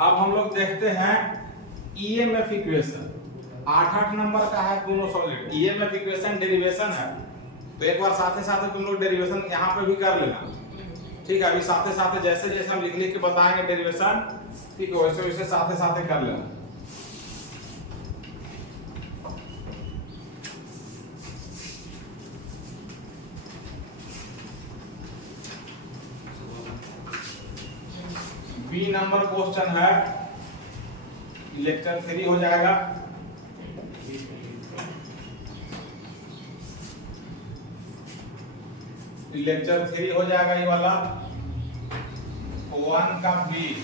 अब हम लोग देखते हैं ईएमएफ इक्वेशन। 8 नंबर का है दोनों सॉलिड। ईएमएफ इक्वेशन डेरिवेशन है, तो एक बार साथ साथ तुम लोग डेरिवेशन यहाँ पे भी कर लेना। ठीक है, अभी साथ साथ जैसे जैसे हम लिख के बताएंगे डेरिवेशन, ठीक है, वैसे वैसे साथ कर लेना। बी नंबर क्वेश्चन है, लेक्चर 3 हो जाएगा। लेक्चर 3 हो जाएगा ये वाला। 1 का B,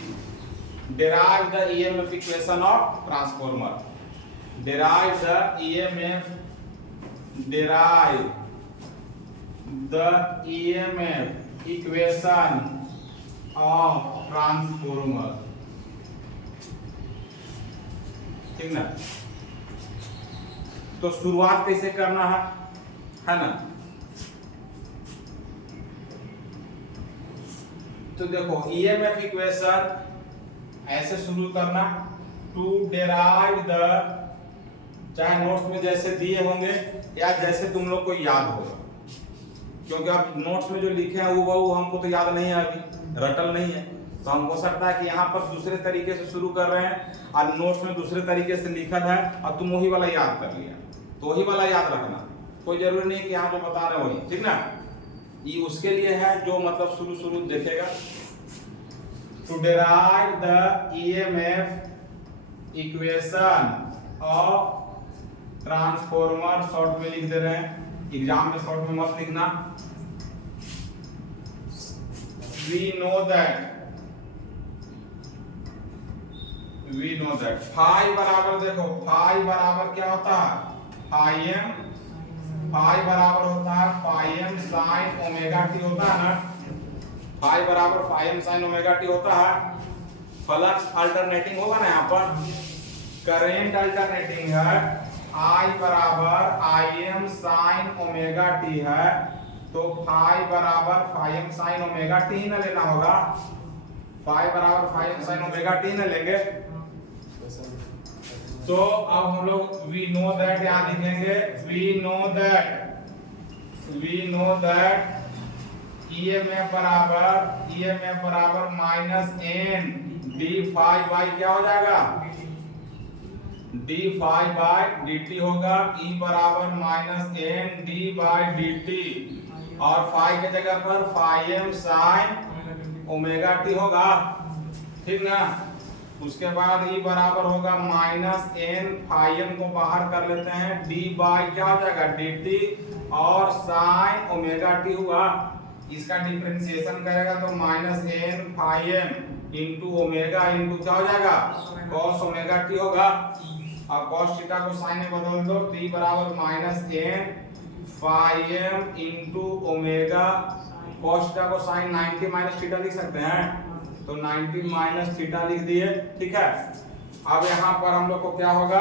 derive the EMF equation of transformer. Derive the EMF equation of transformer. ठीक ना? तो शुरुआत कैसे करना है ना? तो देखो EMF इक्वेशन ऐसे शुरू करना, टू डेराइव द, चाहे नोट्स में जैसे दिए होंगे या जैसे तुम लोग को याद होगा, क्योंकि अब नोट्स में जो लिखे हैं वो हमको तो याद नहीं है, अभी रटल नहीं है, तो हम हो सकता है कि यहाँ पर दूसरे तरीके से शुरू कर रहे हैं और नोट्स में दूसरे तरीके से लिखल है और तुम वही वाला याद कर लिया, तो वही वाला याद रखना। कोई जरूरी नहीं कि यहाँ जो बता रहे वही, ठीक ना? ये उसके लिए है जो मतलब शुरू देखेगा। To derive the EMF equation of transformer, short में लिख दे रहे हैं, एग्जाम में शॉर्ट में मत लिखना। we know that phi बराबर, देखो phi बराबर क्या होता है, phi बराबर होता है phi m sin omega t होता है ना, phi बराबर phi m sin omega t होता है। फ्लक्स अल्टरनेटिंग होगा ना, यहाँ पर करंट अल्टरनेटिंग है, I बराबर Im sin ओमेगा t है, तो phi बराबर phi m sin omega t ही ना लेना होगा, phi बराबर phi m sin omega t ना लेंगे। तो अब हम लोग we know that यहाँ लिखेंगे, we know that EMF बराबर minus n d phi by क्या हो जाएगा, d phi बाई dt होगा, E बराबर minus n d by dt, और phi के जगह पर phi m sin omega t होगा, ठीक ना? उसके बाद E बराबर होगा माइनस n, phi m को बाहर कर लेते हैं, d बाई क्या हो जाएगा dt, और sin ओमेगा t हुआ। इसका डिफरेंशिएशन करेगा तो minus n phi m into omega into क्या हो जाएगा, cos ओमेगा t होगा। अब cos थीटा को sin में बदल दो, तो E बराबर minus n phi m into omega, cos theta को sin 90 माइनस थीटा लिख सकते हैं, तो 90 माइनस थीटा लिख दिए, ठीक है। अब यहाँ पर हम लोग को क्या होगा,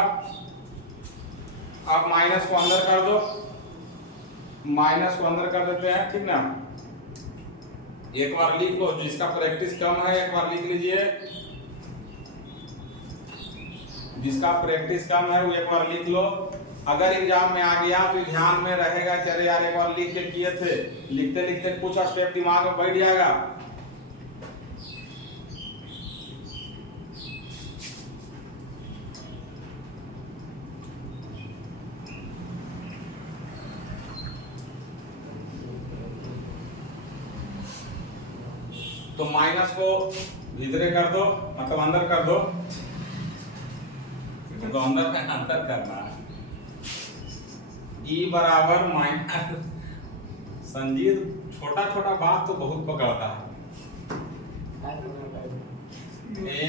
अब माइनस को अंदर कर दो, माइनस को अंदर कर देते हैं, ठीक ना? एक बार लिख लो, जिसका प्रैक्टिस कम है एक बार लिख लीजिए, जिसका प्रैक्टिस कम है वो एक बार लिख लो। अगर एग्जाम में आ गया तो ध्यान में रहेगा कि अरे यार एक बार लिख के किए थे, लिखते लिखते कुछ स्टेप दिमाग में बैठ जाएगा। तो माइनस को भीतरे कर दो, मतलब अंदर कर दो, तो अंदर में अंतर करना है। E बराबर माइनस, संजीव छोटा छोटा बात तो बहुत पकड़ता है,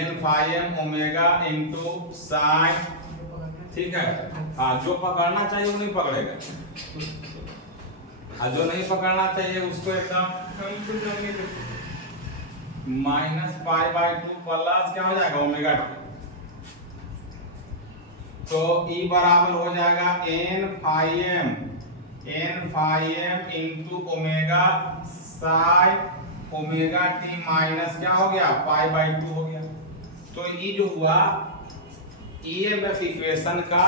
n phi m omega into sine, ठीक है। जो पकड़ना चाहिए वो नहीं पकड़ेगा, जो नहीं पकड़ना चाहिए उसको एकदम माइनस पाई बाई 2 प्लस क्या हो जाएगा ओमेगा t, तो E बराबर हो जाएगा n phi m into omega sine omega t minus क्या हो गया पाई बाई 2 हो गया। तो ये जो हुआ ईएमएफ इक्वेशन का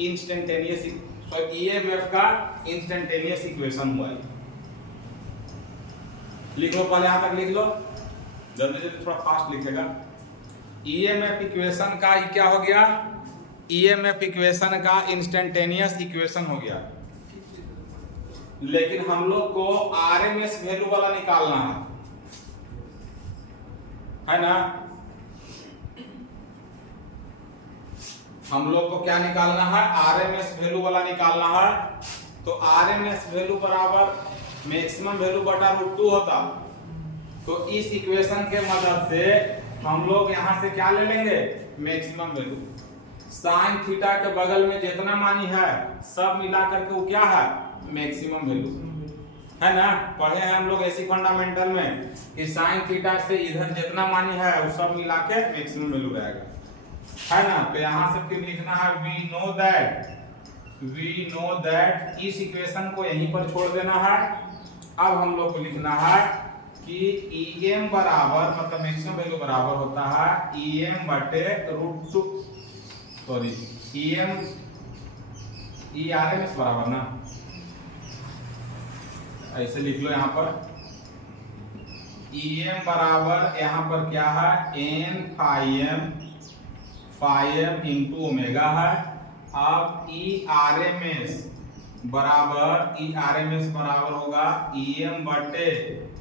इंस्टेंटेनियस ईएमएफ का इंस्टेंटेनियस इक्वेशन हुआ है। लिख लो, पहले यहां तक लिख लो, जल्दी जल्दी थोड़ा फास्ट लिखेगा। ईएमएफ इक्वेशन का क्या हो गया, ईएमएफ इक्वेशन का इंस्टेंटेनियस इक्वेशन हो गया, लेकिन हम लोग को आरएमएस वैल्यू वाला निकालना है ना। हम लोग को क्या निकालना है, आरएमएस वैल्यू वाला निकालना है। तो आरएमएस वैल्यू बराबर मैक्सिमम वैल्यू बटा √2 होता। तो इस इक्वेशन के मदद से हम लोग यहां से क्या ले लेंगे, मैक्सिमम वैल्यू। साइन थीटा के बगल में जितना मानी है सब मिला करके वो क्या है, मैक्सिमम वैल्यू है ना। पढ़े हैं हम लोग ऐसी फंडामेंटल में कि साइन थीटा से इधर जितना मानी है वो सब मिला के मैक्सिमम वैल्यू रहेगा, है ना। तो यहां से फिर लिखना है वी नो दैट इस इक्वेशन को यहीं पर छोड़ देना है। अब हम लोग को लिखना है कि EM बराबर मतलब मैक्सिमम वैल्यू बराबर होता है EM बटे √2 सॉरी EM ERMS बराबर ना, ऐसे लिख लो यहाँ पर। EM बराबर यहाँ पर क्या है, n phi m into omega है। अब ERMS बराबर होगा EM बटे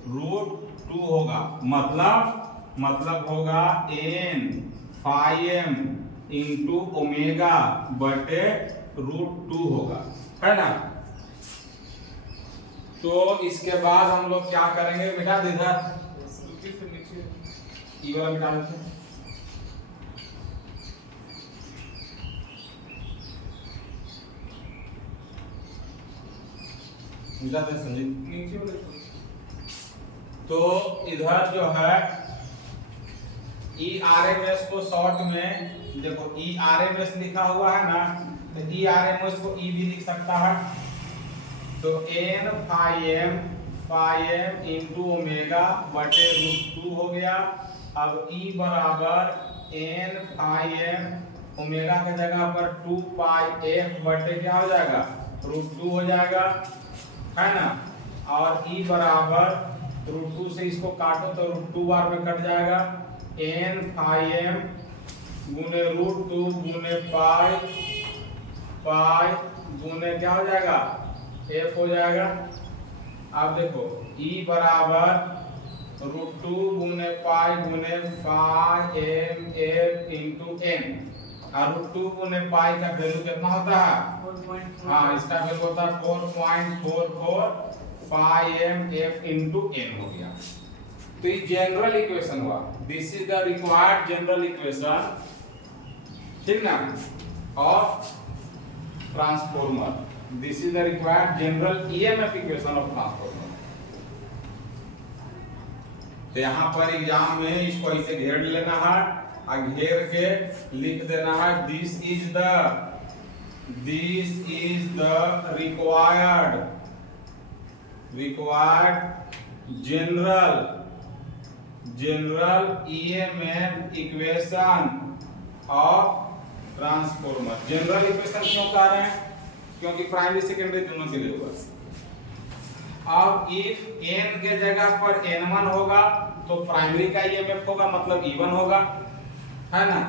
√2 होगा, मतलब होगा n phi m into omega बटे √2 होगा, है ना। तो इसके बाद हम लोग क्या करेंगे बेटा, इधर ई वाला मिटा देते हैं। संजीव तो इधर जो है ERMS को शॉर्ट में देखो ERMS लिखा हुआ है ना, तो ERMS को E भी लिख सकता है। तो n phi m into omega बटे √2 हो गया। अब E बराबर n phi m ओमेगा के जगह पर 2 pi f बटे क्या हो जाएगा, √2 हो जाएगा, है ना। और E बराबर √2 से इसको काटो तो √2 बार में कट जाएगा। n phi m गुने √2 गुने पाई गुने क्या हो जाएगा, f हो जाएगा। अब देखो E बराबर √2 गुने पाई गुने phi m f into n, और √2 गुने पाई का वैल्यू कितना होता है, हाँ इसका वैल्यू होता है 4.44 phi m f into n हो गया। तो ये जनरल इक्वेशन हुआ, this is the required general equation, ठीक ना, of transformer. This is the required general EMF equation of transformer. तो यहाँ पर एग्जाम में इसको ऐसे घेर लेना है और घेर के लिख देना है this is the required general EMF equation of transformer. General equation क्यों कह रहे हैं, क्योंकि प्राइमरी सेकेंडरी दोनों के लिए हुआ। अब इफ n के जगह पर n1 होगा तो प्राइमरी का EMF होगा मतलब E1 होगा, है ना।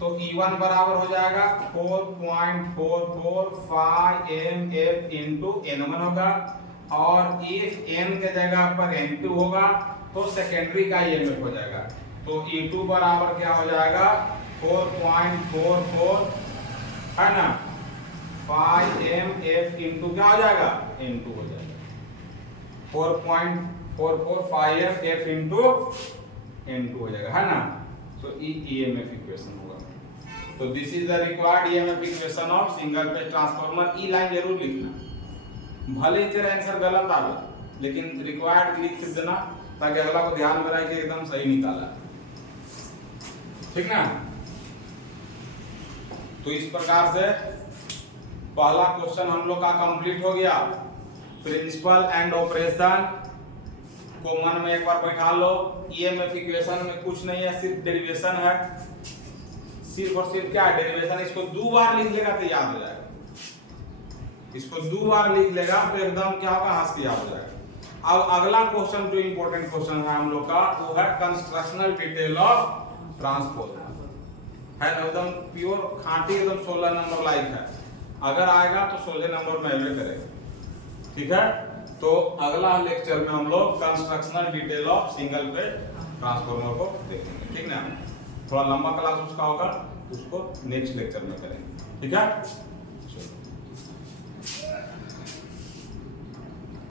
तो E1 बराबर हो जाएगा 4.44 phi m f into n1 होगा। और इफ n के जगह पर n2 होगा तो सेकेंडरी का EMF हो जाएगा। तो E2 बराबर क्या हो जाएगा 4.44, है ना, phi m f इंटू क्या हो जाएगा, n2 हो जाएगा। 4.44 phi m f into n2 हो जाएगा, है ना। तो EMF इक्वेशन होगा। तो this is the required EMF equation of single phase transformer. E line जरूर लिखना, भले ही तेरा आंसर गलत आवे लेकिन रिक्वायर्ड लिख देना ताकि अगला को ध्यान में रहे कि एकदम सही निकाला, ठीक ना। तो इस प्रकार से पहला क्वेश्चन हम लोग का कंप्लीट हो गया। प्रिंसिपल एंड ऑपरेशन को मन में एक बार बैठा लो। ईएमएफ इक्वेशन में कुछ नहीं है, सिर्फ डेरिवेशन है, सिर्फ और सिर्फ क्या है, डेरिवेशन। इसको 2 बार लिख लेगा तो याद हो जाएगा, इसको 2 बार लिख लेगा तो एकदम क्या होगा, हंस के याद हो जाएगा। अब अगला क्वेश्चन जो इंपॉर्टेंट क्वेश्चन है हम लोग का, वो है कंस्ट्रक्शनल डिटेल ऑफ ट्रांसपोज, है ना, एकदम प्योर खांटी, एकदम 16 नंबर लाइक है। अगर आएगा तो 16 नंबर में एवरेज करेगा, ठीक है। तो अगला लेक्चर में हम लोग constructional detail of single phase transformer को देखेंगे, ठीक ना। थोड़ा लंबा क्लास उसका होगा, उसको नेक्स्ट लेक्चर में करेंगे, ठीक है।